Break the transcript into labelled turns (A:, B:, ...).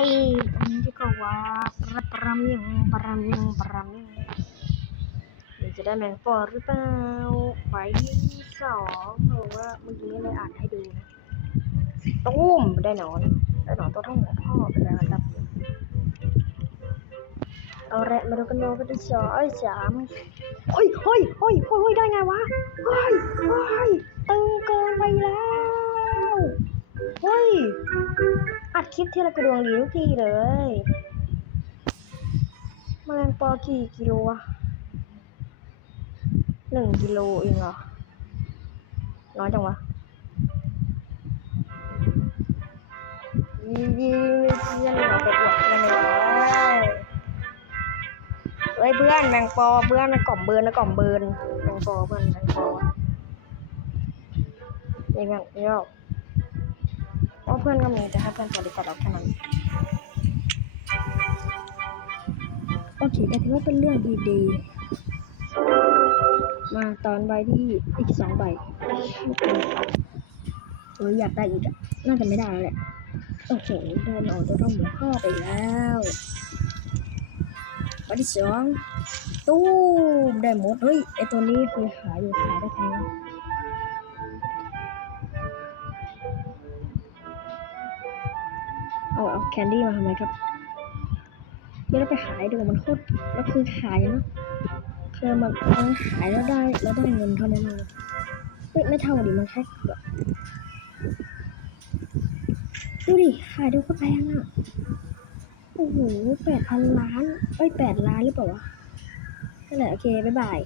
A: อันนี้ดีกว่าประปรำยังปรำยังปรำยังเดี๋ยวจะได้แมงปอหรือเปล่าไปที่สองหรือว่าเมื่อกี้เลยอ่านให้ดูนะตุ้มได้หนอนได้หนอนตัวเท่าหัวพ่อไปแล้วครับเอาละมาดูกันโนกันที่สองเอ้ยสามเฮ้ยเฮ้ยเฮ้ยเฮ้ยได้ไงวะเฮ้ยเฮ้ยตึง อัดคลิปทีละกระดวงดีทุกทีเลยแมลงปอกี่กิโลวะหนึ่งกิโลเองเหรอ น้อยจังวะยี่ยี่ยี่ยันเราไปอวดกันเลยเฮ้ยเพื่อนแมงปอเพื่อนนะกล่อมเบิร์นนะกล่อมเบิร์นแมงปอเพื่อนแมงปอนี่แมงนี่หรอก เพื่อนก็มีแต่ให้เพื่อนสวัสดีกับเราแค่นั้นโอเคก็ถือว่าเป็นเรื่องดีๆ มาตอนใบที่อีกสองใบเอออยากได้อีกอะน่าจะไม่ได้แล้วแหละ โอเคเดินออกตัวต้องหมูข้อไปแล้วใบที่สองตู้มได้หมด เฮ้ยไอตัวนี้เคยขายอยู่ขายได้แพง เอาเอาแคนดี้มาทำไมครับไม่ได้ไปขายดูมันโคตรแล้วคือขายเนาะคือมันมันขายแล้วได้แล้วได้เงินเท่านั้นเลยเฮ้ยไม่เท่าดิมันแค่แบบดูดิขายดูก็แพงอะโอ้โหแปดพันล้านเอ้ยแปดล้านหรือเปล่าวะนั่นแหละโอเค บ๊ายบาย